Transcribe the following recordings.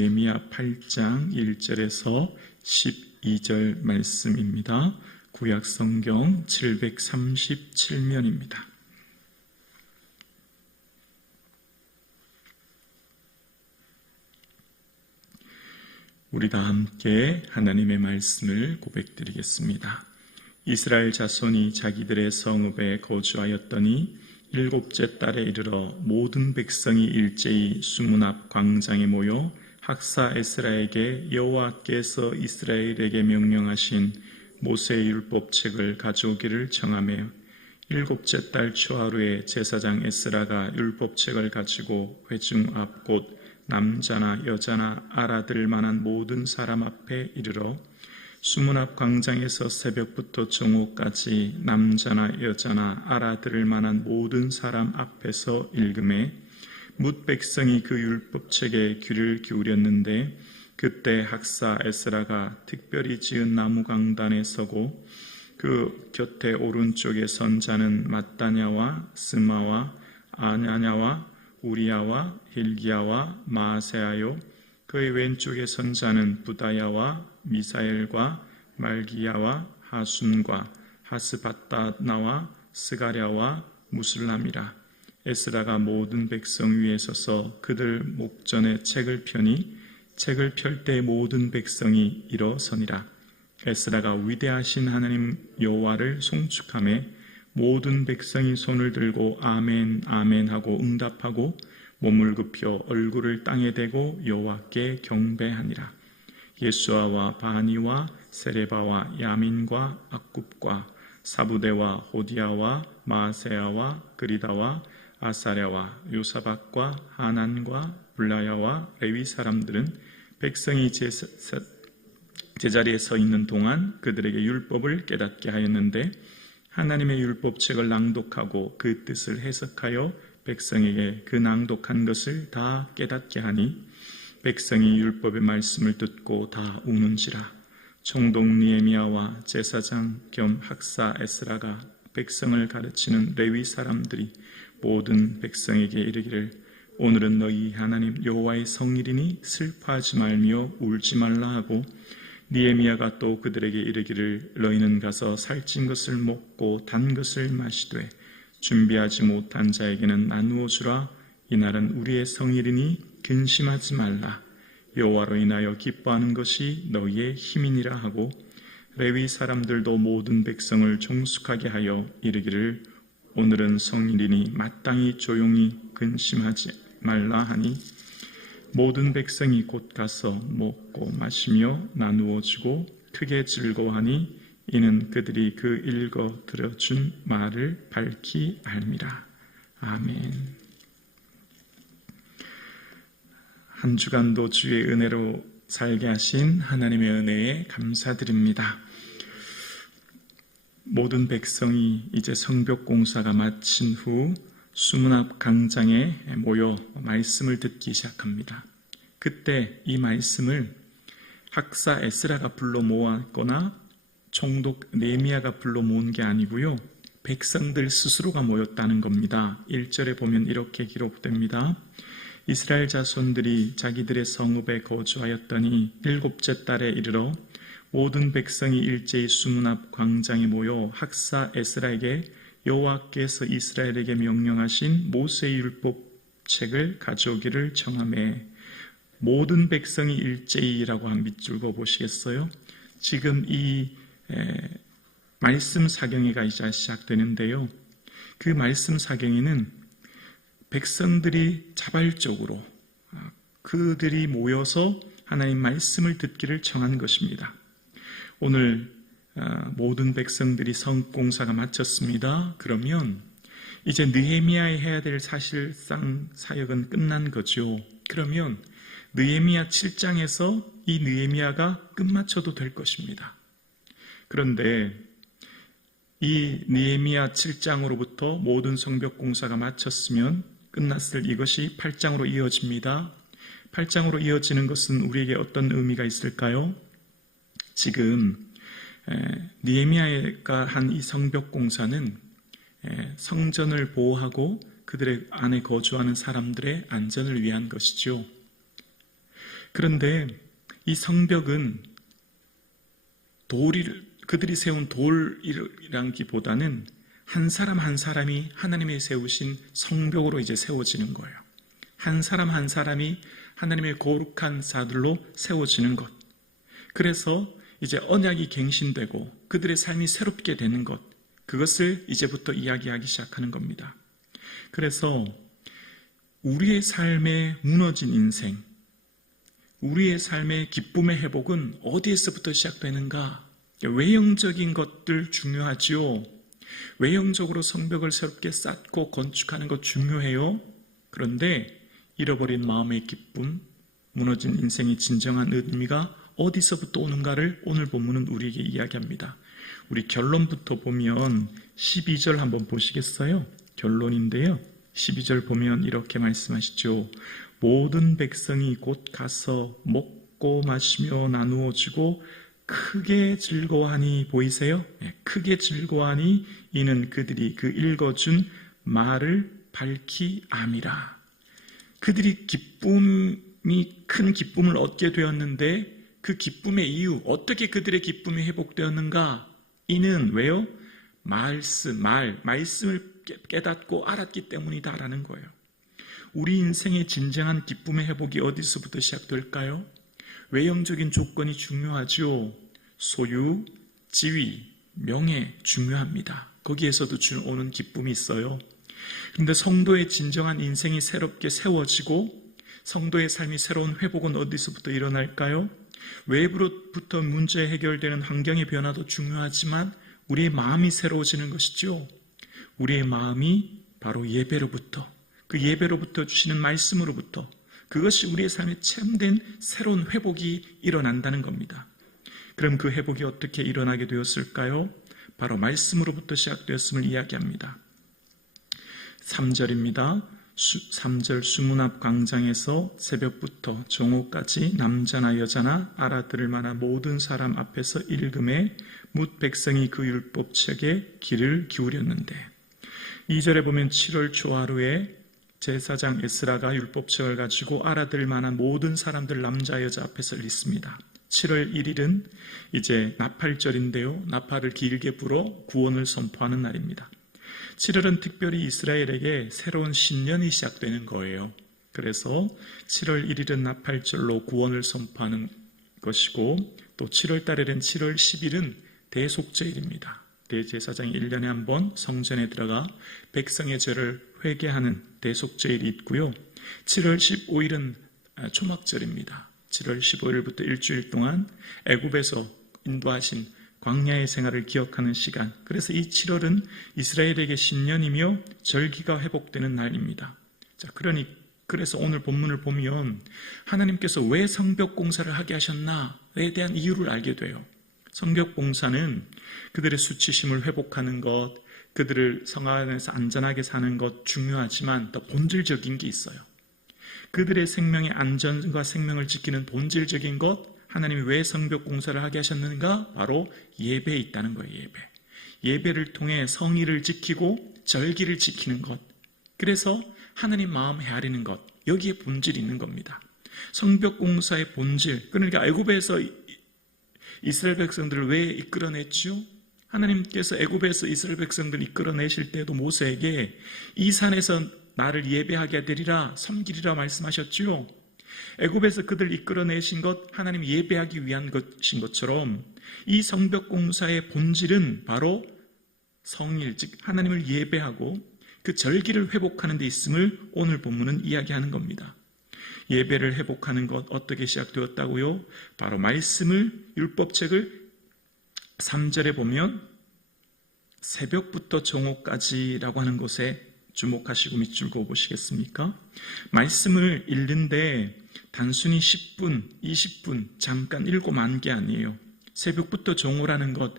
느헤미야 8장 1절에서 12절 말씀입니다. 구약 성경 737면입니다. 우리 다 함께 하나님의 말씀을 고백드리겠습니다. 이스라엘 자손이 자기들의 성읍에 거주하였더니 일곱째 달에 이르러 모든 백성이 일제히 수문 앞 광장에 모여 학사 에스라에게 여호와께서 이스라엘에게 명령하신 모세의 율법책을 가져오기를 청하며 일곱째 달 초하루에 제사장 에스라가 율법책을 가지고 회중 앞 곧 남자나 여자나 알아들 만한 모든 사람 앞에 이르러 수문 앞 광장에서 새벽부터 정오까지 남자나 여자나 알아들을 만한 모든 사람 앞에서 읽음에 뭇 백성이 그 율법책에 귀를 기울였는데 그때 학사 에스라가 특별히 지은 나무 강단에 서고 그 곁에 오른쪽에 선 자는 마따냐와 스마와 아냐냐와 우리야와 힐기야와 마아세아요 그의 왼쪽에 선 자는 부다야와 미사엘과 말기야와 하순과 하스바따나와 스가랴와 무슬람이라. 에스라가 모든 백성 위에 서서 그들 목전에 책을 펴니 책을 펼 때 모든 백성이 일어서니라. 에스라가 위대하신 하나님 여호와를 송축하며 모든 백성이 손을 들고 아멘 아멘 하고 응답하고 몸을 굽혀 얼굴을 땅에 대고 여호와께 경배하니라. 예수아와 바니와 세레바와 야민과 악굽과 사부대와 호디아와 마아세아와 그리다와 아사랴와 요사박과 하난과 블라야와 레위 사람들은 백성이 제자리에 서 있는 동안 그들에게 율법을 깨닫게 하였는데 하나님의 율법책을 낭독하고 그 뜻을 해석하여 백성에게 그 낭독한 것을 다 깨닫게 하니 백성이 율법의 말씀을 듣고 다 우는지라. 총독 느헤미야와 제사장 겸 학사 에스라가 백성을 가르치는 레위 사람들이 모든 백성에게 이르기를 오늘은 너희 하나님 여호와의 성일이니 슬퍼하지 말며 울지 말라 하고 느헤미야가 또 그들에게 이르기를 너희는 가서 살찐 것을 먹고 단 것을 마시되 준비하지 못한 자에게는 나누어 주라. 이날은 우리의 성일이니 근심하지 말라. 여호와로 인하여 기뻐하는 것이 너희의 힘이니라 하고 레위 사람들도 모든 백성을 종숙하게 하여 이르기를 오늘은 성일이니 마땅히 조용히 근심하지 말라 하니 모든 백성이 곧 가서 먹고 마시며 나누어 주고 크게 즐거워하니 이는 그들이 그 읽어 들어준 말을 밝히 알미라. 아멘. 한 주간도 주의 은혜로 살게 하신 하나님의 은혜에 감사드립니다. 모든 백성이 이제 성벽 공사가 마친 후 수문 앞 강장에 모여 말씀을 듣기 시작합니다. 그때 이 말씀을 학사 에스라가 불러 모았거나 총독 느헤미야가 불러 모은 게 아니고요. 백성들 스스로가 모였다는 겁니다. 1절에 보면 이렇게 기록됩니다. 이스라엘 자손들이 자기들의 성읍에 거주하였더니 일곱째 달에 이르러 모든 백성이 일제히 수문 앞 광장에 모여 학사 에스라에게 여호와께서 이스라엘에게 명령하신 모세의 율법책을 가져오기를 청하며 모든 백성이 일제히라고 한 밑줄 보시겠어요? 지금 이 말씀 사경회가 이제 시작되는데요. 그 말씀 사경회는 백성들이 자발적으로 그들이 모여서 하나님 말씀을 듣기를 청한 것입니다. 오늘 모든 백성들이 성공사가 마쳤습니다. 그러면 이제 느헤미야에 해야 될 사실상 사역은 끝난 거죠. 그러면 느헤미야 7장에서 이 느헤미야가 끝마쳐도 될 것입니다. 그런데 이 느헤미야 7장으로부터 모든 성벽 공사가 마쳤으면 끝났을 이것이 8장으로 이어집니다. 8장으로 이어지는 것은 우리에게 어떤 의미가 있을까요? 지금 느헤미야가 한 이 성벽 공사는 성전을 보호하고 그들의 안에 거주하는 사람들의 안전을 위한 것이죠. 그런데 이 성벽은 그들이 세운 돌이라기보다는 한 사람 한 사람이 하나님이 세우신 성벽으로 이제 세워지는 거예요. 한 사람 한 사람이 하나님의 거룩한 자들로 세워지는 것. 그래서 이제 언약이 갱신되고 그들의 삶이 새롭게 되는 것. 그것을 이제부터 이야기하기 시작하는 겁니다. 그래서 우리의 삶에 무너진 인생, 우리의 삶의 기쁨의 회복은 어디에서부터 시작되는가? 외형적인 것들 중요하지요. 외형적으로 성벽을 새롭게 쌓고 건축하는 것 중요해요. 그런데 잃어버린 마음의 기쁨, 무너진 인생의 진정한 의미가 어디서부터 오는가를 오늘 본문은 우리에게 이야기합니다. 우리 결론부터 보면 12절 한번 보시겠어요? 결론인데요. 12절 보면 이렇게 말씀하시죠. 모든 백성이 곧 가서 먹고 마시며 나누어 주고 크게 즐거워하니, 보이세요? 네, 크게 즐거워하니 이는 그들이 그 읽어준 말을 밝히 암이라. 그들이 큰 기쁨을 얻게 되었는데 그 기쁨의 이유, 어떻게 그들의 기쁨이 회복되었는가? 이는 왜요? 말씀을 깨닫고 알았기 때문이다라는 거예요. 우리 인생의 진정한 기쁨의 회복이 어디서부터 시작될까요? 외형적인 조건이 중요하죠. 소유, 지위, 명예 중요합니다. 거기에서도 오는 기쁨이 있어요. 그런데 성도의 진정한 인생이 새롭게 세워지고 성도의 삶이 새로운 회복은 어디서부터 일어날까요? 외부로부터 문제 해결되는 환경의 변화도 중요하지만 우리의 마음이 새로워지는 것이죠. 우리의 마음이 바로 예배로부터, 그 예배로부터 주시는 말씀으로부터, 그것이 우리의 삶에 참된 새로운 회복이 일어난다는 겁니다. 그럼 그 회복이 어떻게 일어나게 되었을까요? 바로 말씀으로부터 시작되었음을 이야기합니다. 3절입니다. 3절 수문 앞 광장에서 새벽부터 정오까지 남자나 여자나 알아들을 만한 모든 사람 앞에서 읽음에 뭇 백성이 그 율법책에 귀를 기울였는데, 2절에 보면 7월 초하루에 제사장 에스라가 율법책을 가지고 알아들을 만한 모든 사람들 남자 여자 앞에서 읽습니다. 7월 1일은 이제 나팔절인데요. 나팔을 길게 불어 구원을 선포하는 날입니다. 7월은 특별히 이스라엘에게 새로운 신년이 시작되는 거예요. 그래서 7월 1일은 나팔절로 구원을 선포하는 것이고, 또 7월 달에는 7월 10일은 대속죄일입니다. 대제사장이 1년에 한 번 성전에 들어가 백성의 죄를 회개하는 대속죄일이 있고요. 7월 15일은 초막절입니다. 7월 15일부터 일주일 동안 애굽에서 인도하신 광야의 생활을 기억하는 시간. 그래서 이 7월은 이스라엘에게 신년이며 절기가 회복되는 날입니다. 자, 그래서 오늘 본문을 보면 하나님께서 왜 성벽 공사를 하게 하셨나에 대한 이유를 알게 돼요. 성벽 공사는 그들의 수치심을 회복하는 것, 그들을 성 안에서 안전하게 사는 것 중요하지만 더 본질적인 게 있어요. 그들의 생명의 안전과 생명을 지키는 본질적인 것, 하나님이 왜 성벽 공사를 하게 하셨는가? 바로 예배에 있다는 거예요. 예배를 통해 성의를 지키고 절기를 지키는 것, 그래서 하나님 마음 헤아리는 것, 여기에 본질이 있는 겁니다. 성벽 공사의 본질, 그러니까 애굽에서 이스라엘 백성들을 왜 이끌어냈죠? 하나님께서 애굽에서 이스라엘 백성들을 이끌어내실 때도 모세에게 이 산에서 나를 예배하게 되리라, 섬기리라 말씀하셨죠. 애굽에서 그들을 이끌어내신 것, 하나님 예배하기 위한 것인 것처럼 이 성벽 공사의 본질은 바로 성일, 즉 하나님을 예배하고 그 절기를 회복하는 데 있음을 오늘 본문은 이야기하는 겁니다. 예배를 회복하는 것 어떻게 시작되었다고요? 바로 말씀을, 율법책을 3절에 보면 새벽부터 정오까지라고 하는 것에 주목하시고 밑줄 그어보시겠습니까? 말씀을 읽는데 단순히 10분, 20분 잠깐 읽고만 게 아니에요. 새벽부터 정오라는 것,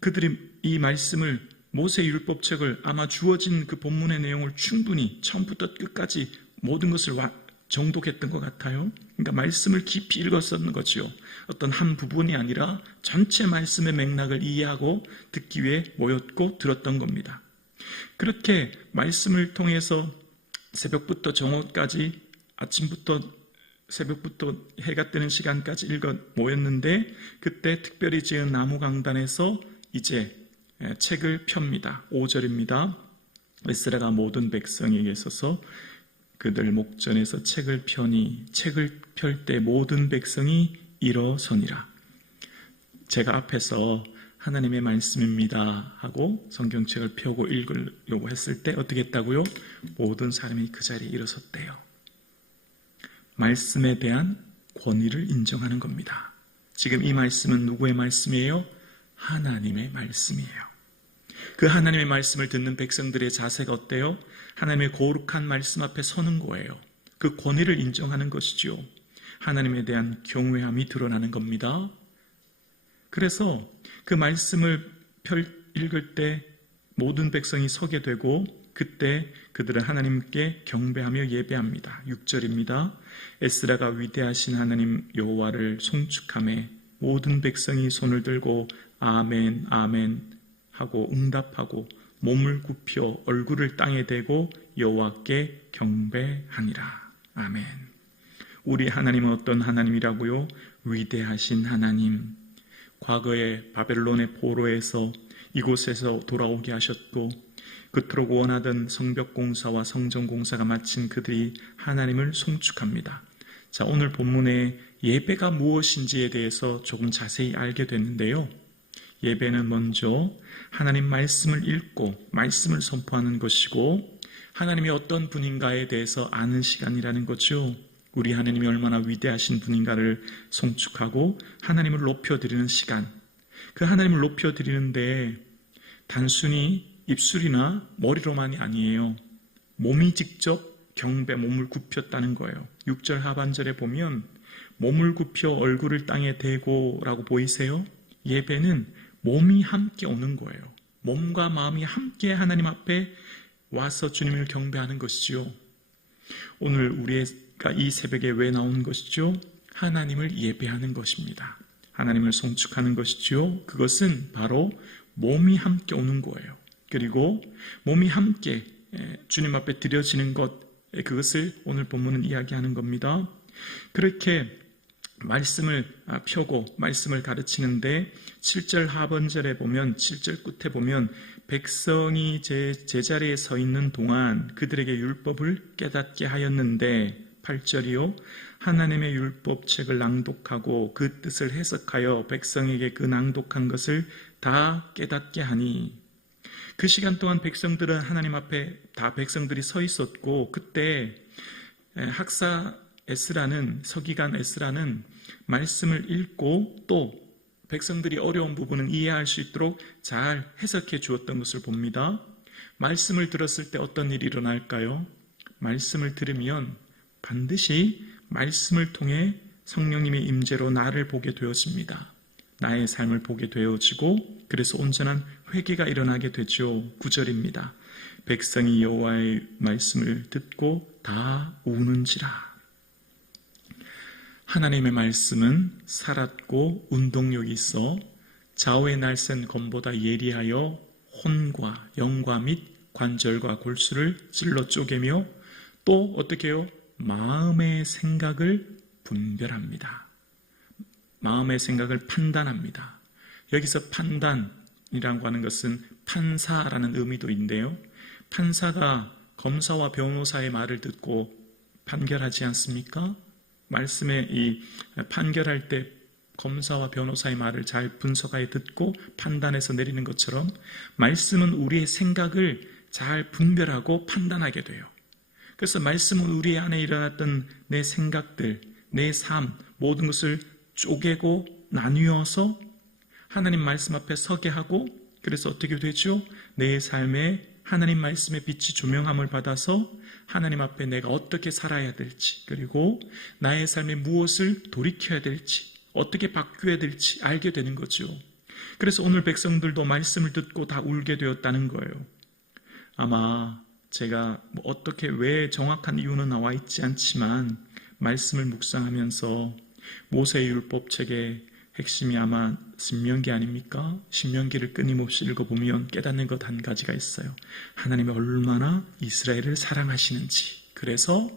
그들이 이 말씀을, 모세 율법책을 아마 주어진 그 본문의 내용을 충분히 처음부터 끝까지 모든 것을 정독했던 것 같아요. 그러니까 말씀을 깊이 읽었었는 거죠. 어떤 한 부분이 아니라 전체 말씀의 맥락을 이해하고 듣기 위해 모였고 들었던 겁니다. 그렇게 말씀을 통해서 새벽부터 정오까지, 아침부터 새벽부터 해가 뜨는 시간까지 읽어 모였는데 그때 특별히 지은 나무 강단에서 이제 책을 펴니다. 5절입니다. 에스라가 모든 백성에게 있어서 그들 목전에서 책을 펴니 책을 펼 때 모든 백성이 일어서니라. 제가 앞에서 하나님의 말씀입니다 하고 성경책을 펴고 읽으려고 했을 때 어떻게 했다고요? 모든 사람이 그 자리에 일어섰대요. 말씀에 대한 권위를 인정하는 겁니다. 지금 이 말씀은 누구의 말씀이에요? 하나님의 말씀이에요. 그 하나님의 말씀을 듣는 백성들의 자세가 어때요? 하나님의 거룩한 말씀 앞에 서는 거예요. 그 권위를 인정하는 것이죠. 하나님에 대한 경외함이 드러나는 겁니다. 그래서 그 말씀을 읽을 때 모든 백성이 서게 되고 그때 그들은 하나님께 경배하며 예배합니다. 6절입니다. 에스라가 위대하신 하나님 여호와를 송축하며 모든 백성이 손을 들고 아멘 아멘 하고 응답하고 몸을 굽혀 얼굴을 땅에 대고 여호와께 경배하니라. 아멘. 우리 하나님은 어떤 하나님이라고요? 위대하신 하나님. 과거에 바벨론의 포로에서 이곳에서 돌아오게 하셨고 그토록 원하던 성벽공사와 성전공사가 마친 그들이 하나님을 송축합니다. 자, 오늘 본문의 예배가 무엇인지에 대해서 조금 자세히 알게 됐는데요. 예배는 먼저 하나님 말씀을 읽고 말씀을 선포하는 것이고 하나님이 어떤 분인가에 대해서 아는 시간이라는 거죠. 우리 하나님이 얼마나 위대하신 분인가를 송축하고 하나님을 높여드리는 시간. 그 하나님을 높여드리는데 단순히 입술이나 머리로만이 아니에요. 몸이 직접 경배, 몸을 굽혔다는 거예요. 6절 하반절에 보면 몸을 굽혀 얼굴을 땅에 대고 라고 보이세요? 예배는 몸이 함께 오는 거예요. 몸과 마음이 함께 하나님 앞에 와서 주님을 경배하는 것이죠. 오늘 우리가 이 새벽에 왜 나온 것이죠? 하나님을 예배하는 것입니다. 하나님을 송축하는 것이죠. 그것은 바로 몸이 함께 오는 거예요. 그리고 몸이 함께 주님 앞에 드려지는 것, 그것을 오늘 본문은 이야기하는 겁니다. 그렇게 말씀을 펴고 말씀을 가르치는데 7절 하반절에 보면 7절 끝에 보면 백성이 제자리에 서 있는 동안 그들에게 율법을 깨닫게 하였는데 8절이요. 하나님의 율법책을 낭독하고 그 뜻을 해석하여 백성에게 그 낭독한 것을 다 깨닫게 하니 그 시간 동안 백성들은 하나님 앞에 다 백성들이 서 있었고 그때 학사 에스라는 서기관 에스라는 말씀을 읽고 또 백성들이 어려운 부분은 이해할 수 있도록 잘 해석해 주었던 것을 봅니다. 말씀을 들었을 때 어떤 일이 일어날까요? 말씀을 들으면 반드시 말씀을 통해 성령님의 임재로 나를 보게 되었습니다. 나의 삶을 보게 되어지고 그래서 온전한 회개가 일어나게 되죠. 9절입니다. 백성이 여호와의 말씀을 듣고 다 우는지라. 하나님의 말씀은 살았고 운동력이 있어 좌우의 날쌘 검보다 예리하여 혼과 영과 및 관절과 골수를 찔러 쪼개며 또 어떻게 해요? 마음의 생각을 분별합니다. 마음의 생각을 판단합니다. 여기서 판단이라고 하는 것은 판사라는 의미도 있는데요. 판사가 검사와 변호사의 말을 듣고 판결하지 않습니까? 말씀에 이 판결할 때 검사와 변호사의 말을 잘 분석하여 듣고 판단해서 내리는 것처럼 말씀은 우리의 생각을 잘 분별하고 판단하게 돼요. 그래서 말씀은 우리 안에 일어났던 내 생각들, 내 삶, 모든 것을 쪼개고 나뉘어서 하나님 말씀 앞에 서게 하고 그래서 어떻게 되죠? 내 삶에 하나님 말씀의 빛이 조명함을 받아서 하나님 앞에 내가 어떻게 살아야 될지 그리고 나의 삶에 무엇을 돌이켜야 될지 어떻게 바뀌어야 될지 알게 되는 거죠. 그래서 오늘 백성들도 말씀을 듣고 다 울게 되었다는 거예요. 아마 제가 어떻게 왜 정확한 이유는 나와 있지 않지만 말씀을 묵상하면서 모세의 율법책의 핵심이 아마 신명기 아닙니까? 신명기를 끊임없이 읽어보면 깨닫는 것 한 가지가 있어요. 하나님이 얼마나 이스라엘을 사랑하시는지. 그래서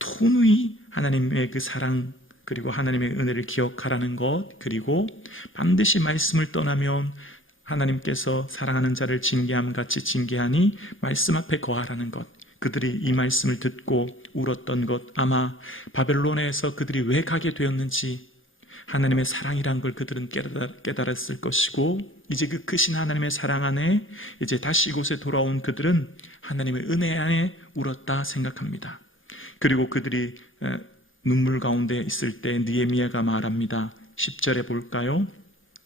누이 하나님의 그 사랑 그리고 하나님의 은혜를 기억하라는 것, 그리고 반드시 말씀을 떠나면 하나님께서 사랑하는 자를 징계함 같이 징계하니 말씀 앞에 거하라는 것. 그들이 이 말씀을 듣고 울었던 것, 아마 바벨론에서 그들이 왜 가게 되었는지 하나님의 사랑이란 걸 그들은 깨달았을 것이고, 이제 그 크신 하나님의 사랑 안에 이제 다시 이곳에 돌아온 그들은 하나님의 은혜 안에 울었다 생각합니다. 그리고 그들이 눈물 가운데 있을 때 느헤미야가 말합니다. 10절에 볼까요?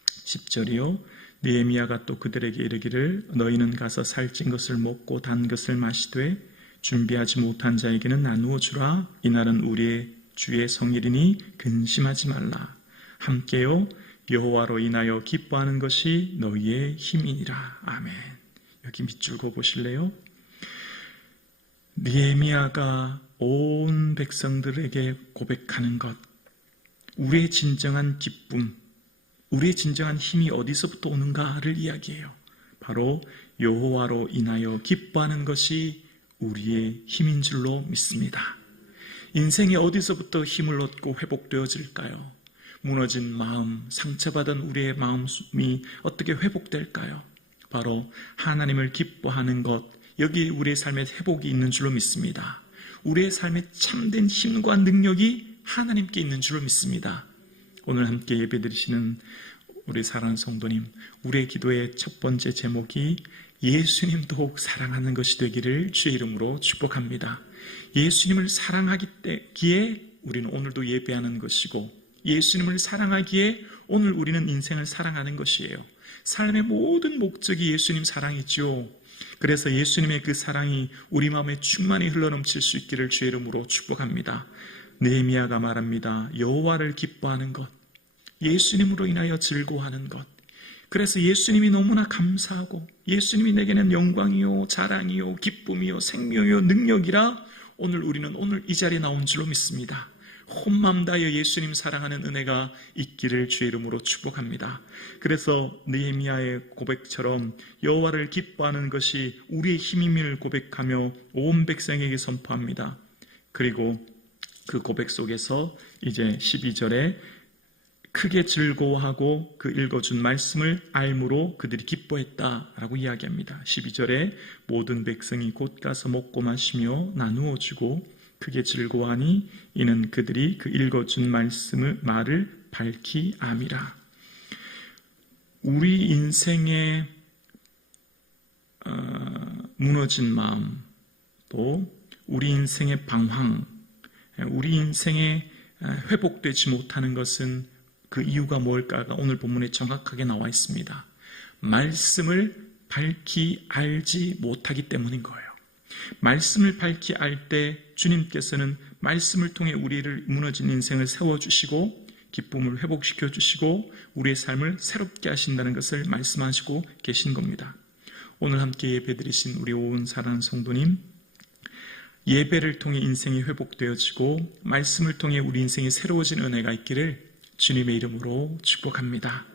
10절이요. 느헤미야가 또 그들에게 이르기를 너희는 가서 살찐 것을 먹고 단 것을 마시되 준비하지 못한 자에게는 나누어 주라. 이날은 우리의 주의 성일이니 근심하지 말라. 함께요 여호와로 인하여 기뻐하는 것이 너희의 힘이니라. 아멘. 여기 밑줄 그어 보실래요? 느헤미야가 온 백성들에게 고백하는 것, 우리의 진정한 기쁨, 우리의 진정한 힘이 어디서부터 오는가를 이야기해요. 바로 여호와로 인하여 기뻐하는 것이 우리의 힘인 줄로 믿습니다. 인생이 어디서부터 힘을 얻고 회복되어질까요? 무너진 마음, 상처받은 우리의 마음이 어떻게 회복될까요? 바로 하나님을 기뻐하는 것, 여기 우리의 삶에 회복이 있는 줄로 믿습니다. 우리의 삶에 참된 힘과 능력이 하나님께 있는 줄로 믿습니다. 오늘 함께 예배드리시는 우리 사랑하는 성도님, 우리의 기도의 첫 번째 제목이 예수님 더욱 사랑하는 것이 되기를 주의 이름으로 축복합니다. 예수님을 사랑하기에 우리는 오늘도 예배하는 것이고, 예수님을 사랑하기에 오늘 우리는 인생을 사랑하는 것이에요. 삶의 모든 목적이 예수님 사랑이죠. 그래서 예수님의 그 사랑이 우리 마음에 충만히 흘러넘칠 수 있기를 주의 이름으로 축복합니다. 느헤미야가 말합니다. 여호와를 기뻐하는 것, 예수님으로 인하여 즐거워하는 것. 그래서 예수님이 너무나 감사하고 예수님이 내게는 영광이요 자랑이요 기쁨이요 생명이요 능력이라 오늘 우리는 오늘 이 자리에 나온 줄로 믿습니다. 온 마음 다하여 예수님 사랑하는 은혜가 있기를 주의 이름으로 축복합니다. 그래서 느헤미야의 고백처럼 여호와를 기뻐하는 것이 우리의 힘임을 고백하며 온 백성에게 선포합니다. 그리고 그 고백 속에서 이제 12절에 크게 즐거워하고 그 읽어준 말씀을 알므로 그들이 기뻐했다라고 이야기합니다. 12절에 모든 백성이 곧 가서 먹고 마시며 나누어 주고 크게 즐거워하니 이는 그들이 그 읽어준 말을 밝히 암이라. 우리 인생의 무너진 마음, 또 우리 인생의 방황, 우리 인생의 회복되지 못하는 것은 그 이유가 뭘까가 오늘 본문에 정확하게 나와 있습니다. 말씀을 밝히 알지 못하기 때문인 거예요. 말씀을 밝히 알 때 주님께서는 말씀을 통해 우리를 무너진 인생을 세워주시고 기쁨을 회복시켜 주시고 우리의 삶을 새롭게 하신다는 것을 말씀하시고 계신 겁니다. 오늘 함께 예배드리신 우리 온 사랑하는 성도님, 예배를 통해 인생이 회복되어지고 말씀을 통해 우리 인생이 새로워진 은혜가 있기를 주님의 이름으로 축복합니다.